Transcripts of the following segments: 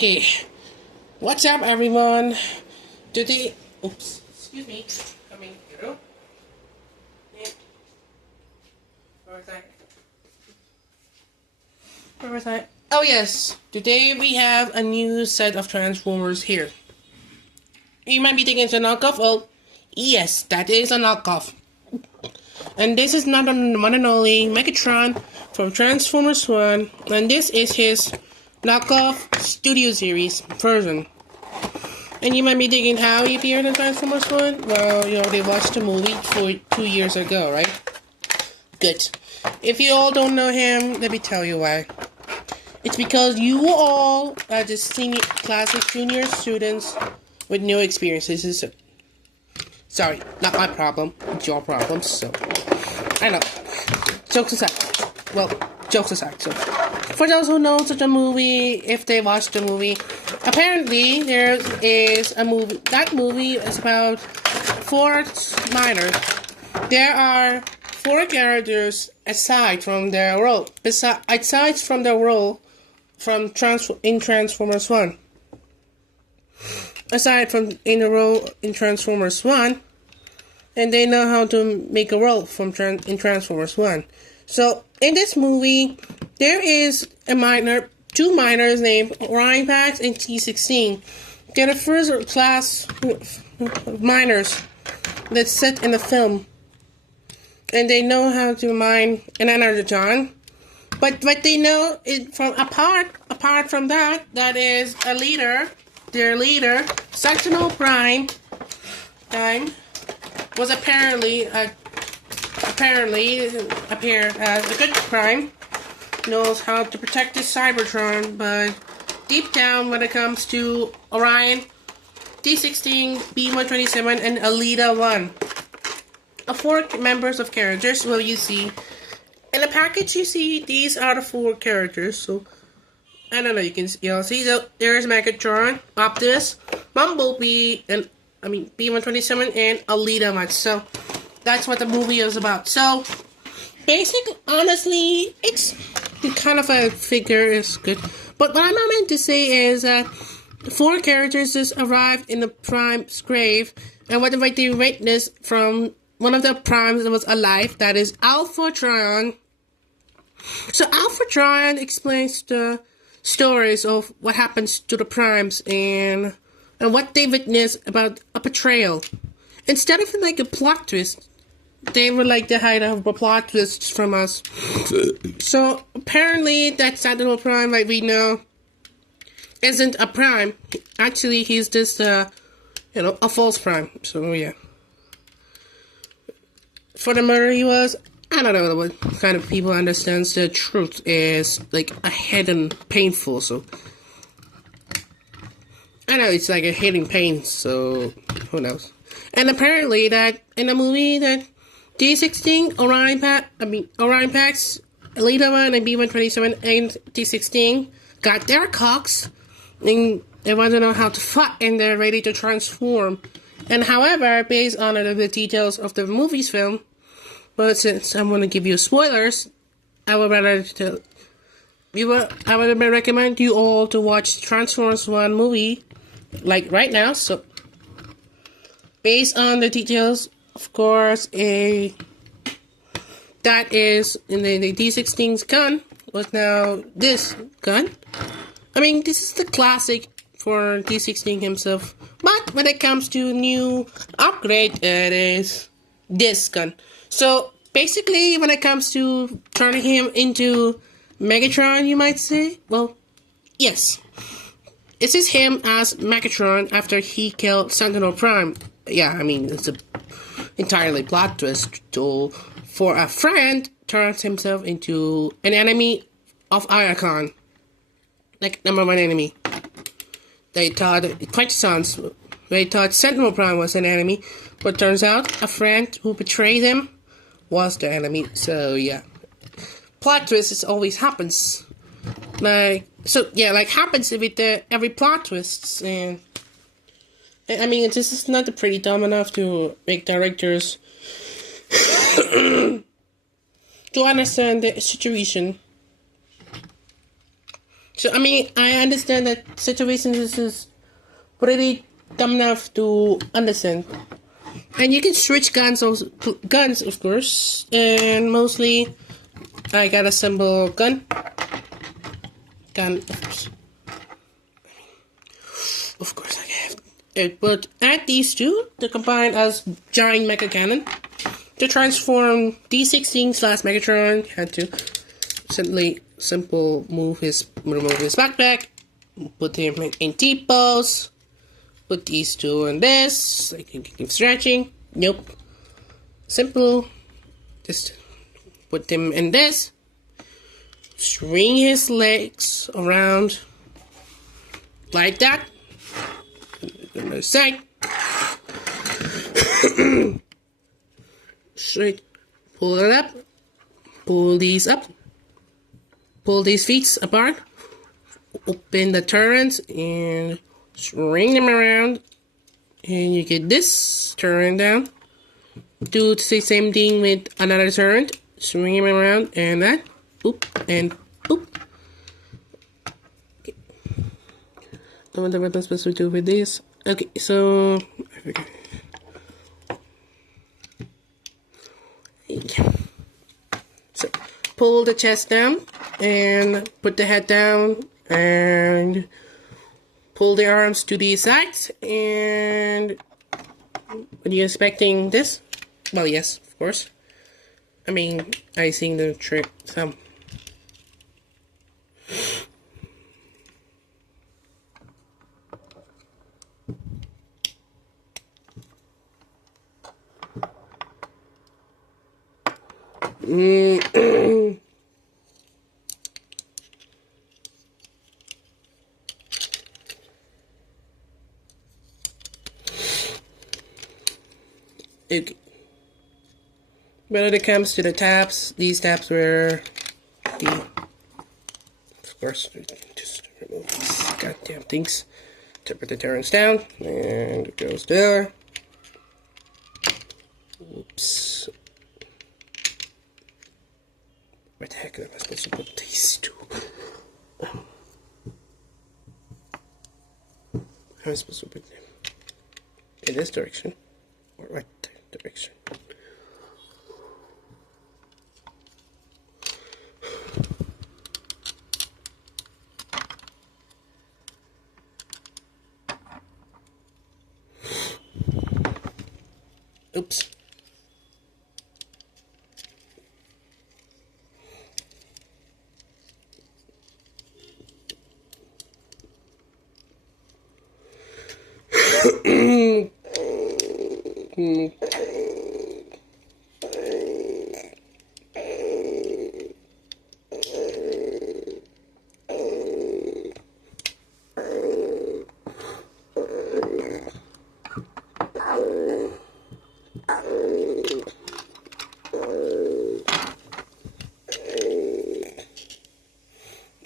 Okay, what's up, everyone? Today, oops, excuse me, coming here. Where was I? Oh yes, today we have a new set of Transformers here. You might be thinking it's a knockoff. Oh, yes, that is a knockoff. And this is not the one and only Megatron from Transformers 1, and this is his knockoff Studio Series version. And you might be thinking how he appeared in Transformers 1? Well, you already watched the movie 2 years ago, right? Good. If you all don't know him, let me tell you why. It's because you all are just senior classic junior students with no experiences. Sorry, not my problem. It's your problem, so I know. Jokes aside. Well, jokes aside. So, for those who know such a movie, if they watched the movie, apparently there is a movie. That movie is about 4 minors. There are 4 characters aside from their role. Aside from their role from in Transformers 1. Aside from in the role in Transformers 1, and they know how to make a role from in Transformers 1. So in this movie, there is two minors named Orion Pax and T16. They're the first class miners that's set in the film, and they know how to mine an energon. But what they know is apart from that is a leader. Their leader, Sentinel Prime, was apparently appeared as a good Prime. Knows how to protect his Cybertron, but deep down, when it comes to Orion, T16, B127, and Alita 1, 4 members of characters. Well, you see in the package, you see these are the 4 characters. So I don't know. You'll see. So there's Megatron, Optimus, Bumblebee, and B127 and Alita 1. So that's what the movie is about. So basically, honestly, it's kind of a figure is good. But what I'm meant to say is that 4 characters just arrived in the Prime's grave, and what they witnessed from one of the Primes that was alive, that is Alpha Trion. So Alpha Trion explains the stories of what happens to the Primes and what they witnessed about a betrayal. Instead of like a plot twist, they were like the height of a plot twists from us. So apparently that Sentinel Prime, like we know, isn't a Prime. Actually, he's just a false Prime. So yeah. For the murder he was, I don't know what kind of people understands the truth is like a hidden painful, so I know it's like a hidden pain, so who knows. And apparently that in the movie that D16, Orion Pax, Alita 1 and B127 and D16 got their cocks and they want to know how to fight and they're ready to transform. And however, based on the details of the movie's film, but since I'm going to give you spoilers, I would recommend you all to watch Transformers 1 movie, like right now. So, based on the details, of course, that is in the D16's gun was now this gun. This is the classic for D16 himself. But when it comes to new upgrade, it is this gun. So, basically, when it comes to turning him into Megatron, you might say, well, yes. This is him as Megatron after he killed Sentinel Prime. Yeah, it's a entirely plot twist. For a friend, turns himself into an enemy of Iacon. Like, number 1 enemy. They thought Sentinel Prime was an enemy, but turns out a friend who betrayed him was the enemy. So yeah, plot twists always happens. Happens with every plot twists, and this is not pretty dumb enough to make directors to understand the situation. So, I mean, I understand that situations is pretty dumb enough to understand. And you can switch guns, of course. And mostly, I got a simple gun. Of course. Of course, I have it. But add these two to combine as giant mega cannon. To transform D16/Megatron, had to remove his backpack, put him in T-pose, put these two in this. I can keep stretching. Nope. Simple. Just put him in this. Swing his legs around like that. Another side. Straight. Pull it up. Pull these up. Pull these feet apart. Open the turrets and swing them around. And you get this turn down. Do the same thing with another turret. Swing him around and that. Boop and boop. Okay. I wonder what I'm supposed to do with this. Okay, so I forgot. So pull the chest down and put the head down and pull the arms to the sides. And are you expecting this? Well, yes, of course. I mean, I seen the trick some. Okay. When it comes to the tabs, these tabs were of course, just remove these goddamn things. Put the turrets down, and it goes there. Oops. Where the heck am I supposed to put these two? How am I supposed to put them? In this direction? Or right direction? Oops.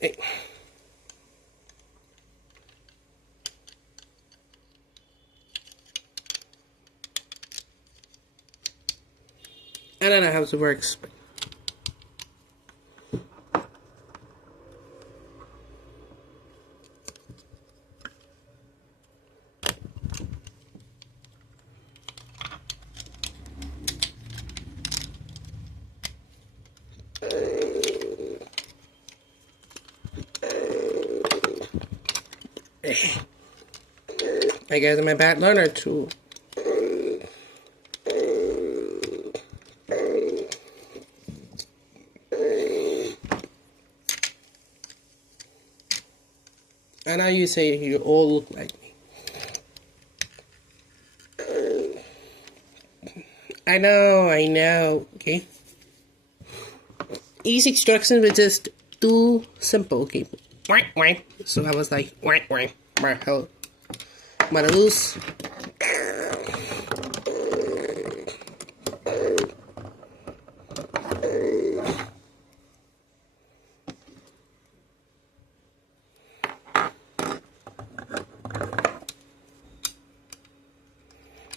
Hey. I don't know how it works, but I guess I'm a bad learner too. And now you say you all look like me. I know, okay? Easy instructions were just too simple, okay? So I was like, hell. I'm gonna lose.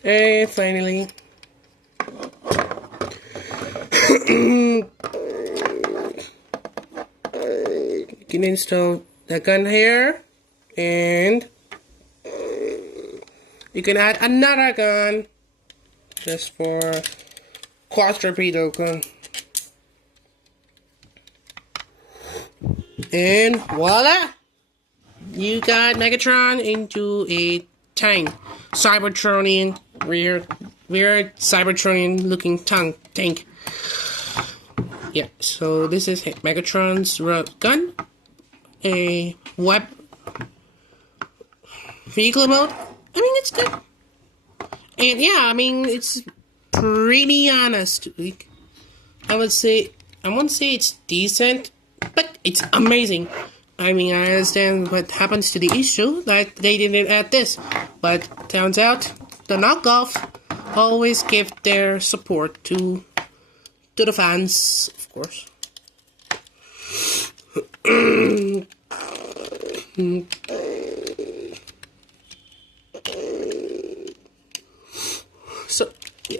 And finally, you can install the gun here, and you can add another gun just for quad torpedo gun. And voila! You got Megatron into a tank. Cybertronian, weird Cybertronian looking tank. Yeah, so this is Megatron's gun. A web vehicle mode. I mean, it's good. And yeah, I mean, it's pretty honest. Like, I wouldn't say it's decent, but it's amazing. I mean, I understand what happens to the issue that they didn't add this, but turns out the knockoff always give their support to the fans, of course. So, yeah.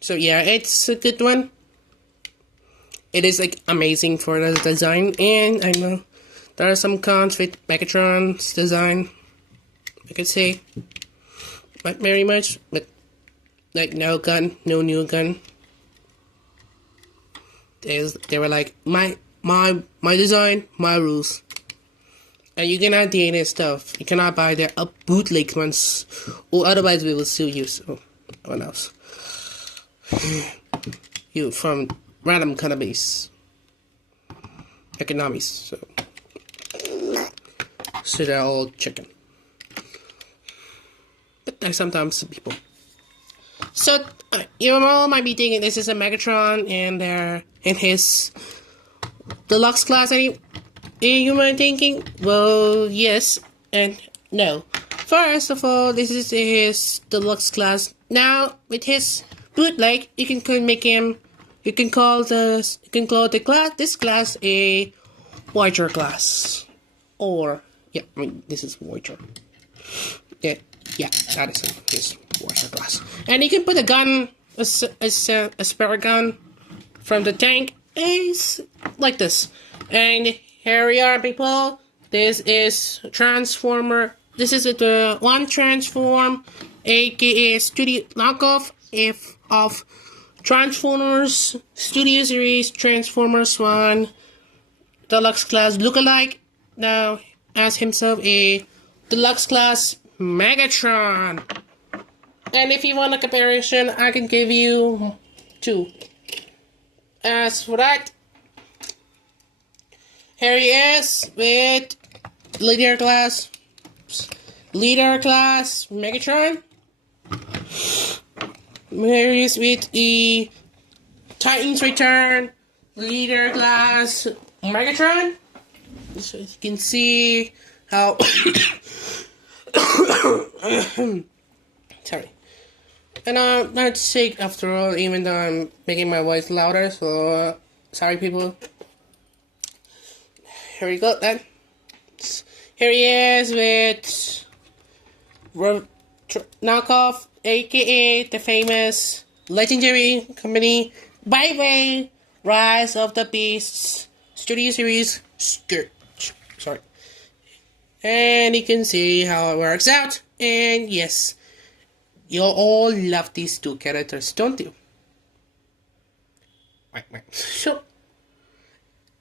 So yeah, it's a good one. It is like amazing for the design, and I know there are some cons with Megatron's design, I could say, not very much, but like no new gun. They were like my design, my rules, and you cannot do any stuff. You cannot buy their bootleg ones, or otherwise we will sue you. So what else? You from random economies, so they're all chicken. But there's sometimes some people. So you all might be thinking this is a Megatron and they're in his deluxe class. You might be thinking, well, yes and no. First of all, this is his deluxe class. Now with his bootleg, you can make him. You can call this class a voyager class, or yeah, I mean this is voyager. Yeah, that is his voyager class, and you can put a gun, a spare gun from the tank, is like this. And here we are, people. This is Transformer. This is the one transform, aka Studio Knockoff of Transformers Studio Series Transformers 1 Deluxe Class lookalike. Now as himself a Deluxe Class Megatron. And if you want a comparison, I can give you two. As for that, here he is with Leader Class Megatron. Here he is with the Titans Return Leader Class Megatron. So you can see how sorry. And I'm not sick after all, even though I'm making my voice louder, so sorry people. Here we go then. Here he is with Knockoff, aka the famous legendary company by Rise of the Beasts Studio Series skirt. Sorry. And you can see how it works out. And yes, you all love these two characters, don't you? So,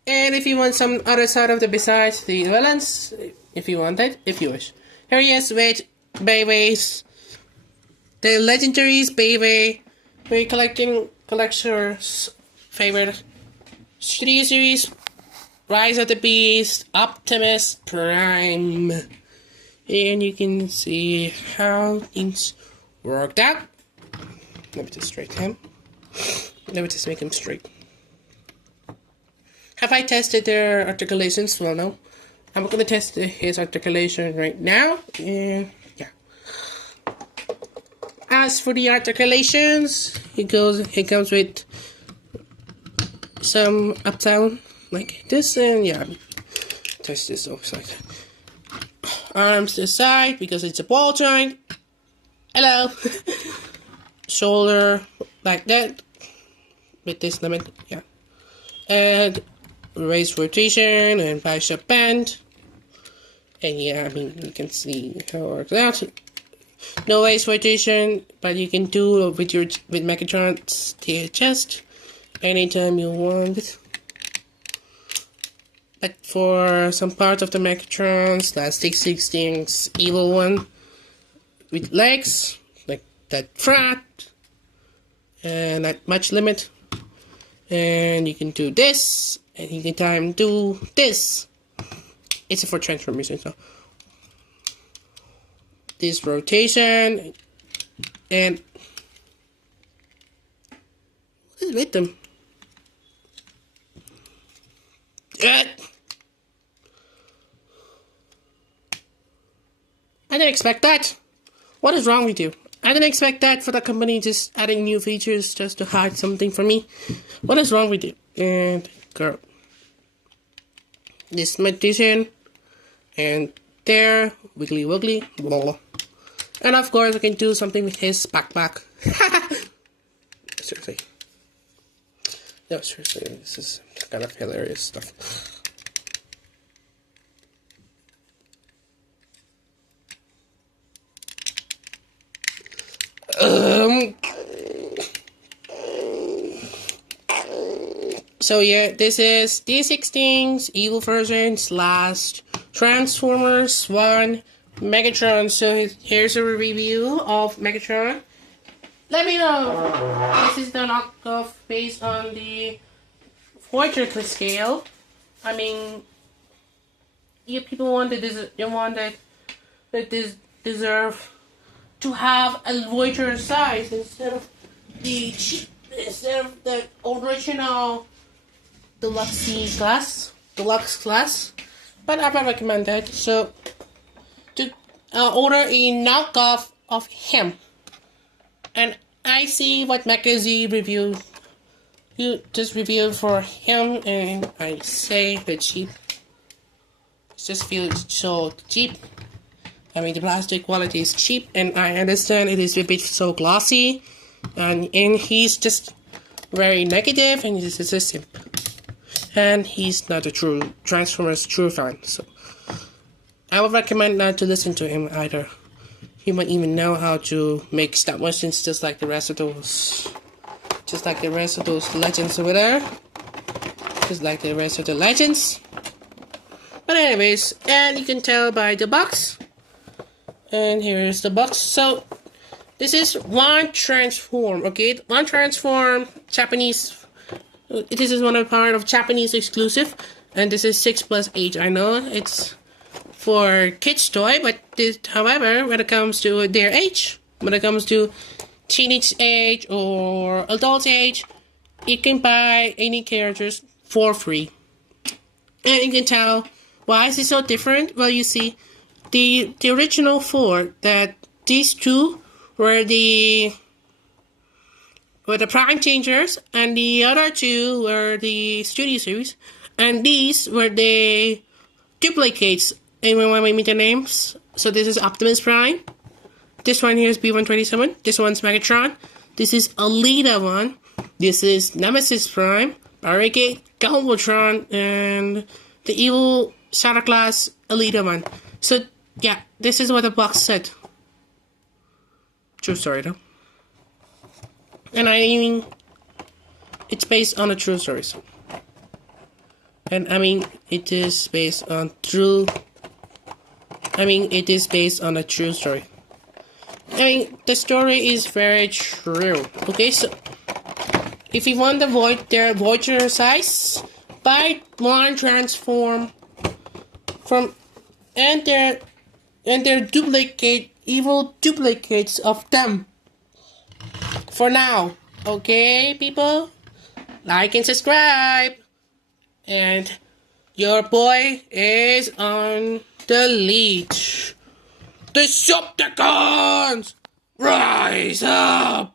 and if you want some other side of the besides the villains, if you want that, if you wish. Here he is with Bayways, the legendaries Bayway, we're collectors' favorite Studio Series, Rise of the Beast, Optimus Prime. And you can see how things worked out. Let me just straighten him. Let me just make him straight. Have I tested their articulations? Well, no. I'm going to test his articulation right now. And yeah. As for the articulations, he comes with some up down like this, and yeah. test this outside. Arms to the side because it's a ball joint. Hello. Shoulder like that. With this limit, yeah. And waist rotation and bicep bend. And yeah, I mean, you can see how it works out. No waist rotation, but you can do with Megatron to your chest anytime you want. But for some parts of the Megatrons, that's 616's evil one with legs like that flat and not much limit. And you can do this, and you can do this. It's for transformation, so this rotation and what is with them? I didn't expect that. What is wrong with you? I didn't expect that for the company just adding new features just to hide something from me. What is wrong with you? And girl, this magician, and there, wiggly wiggly, blah. And of course, we can do something with his backpack. Seriously. No, seriously, this is kind of hilarious stuff. So yeah, this is D16's evil version / Transformers 1 Megatron. So here's a review of Megatron. Let me know. This is the knockoff based on the voyager scale. I mean, you people want that deserve to have a voyager size instead of the original deluxe class. But I would recommend that. So to order a knockoff of him. And I see what Magazine reviewed. You just reviewed for him, and I say it's cheap. It just feels so cheap. I mean, the plastic quality is cheap, and I understand it is a bit so glossy, and he's just very negative, and he's just a simp. And he's not a true Transformers true fan, so I would recommend not to listen to him either. He might even know how to make stop motions just like the rest of those legends over there. Just like the rest of the legends. But anyways, and you can tell by the box. And here's the box. So this is One Transform, okay? One Transform Japanese. This is one of part of Japanese exclusive. And this is 6+H. I know it's for kids toy, but this, however, when it comes to their age, when it comes to teenage age or adult age, you can buy any characters for free. And you can tell why is it so different. Well, you see, the original four, that these two were the Prime Changers, and the other two were the Studio Series, and these were the duplicates. Anyone want to meet the names? So this is Optimus Prime. This one here is B-127. This one's Megatron. This is Alita 1. This is Nemesis Prime, Barricade, Galvatron, and the evil Santa Claus Alita 1. So yeah, this is what the box said. True story though. And I mean, it's based on a true story. So. And I mean, it is based on it is based on a true story. I mean, the story is very true. Okay, so if you want their voyager size, buy One Transform from and their evil duplicates of them. For now, okay, people, like and subscribe, and your boy is on the lead. Decepticons, rise up!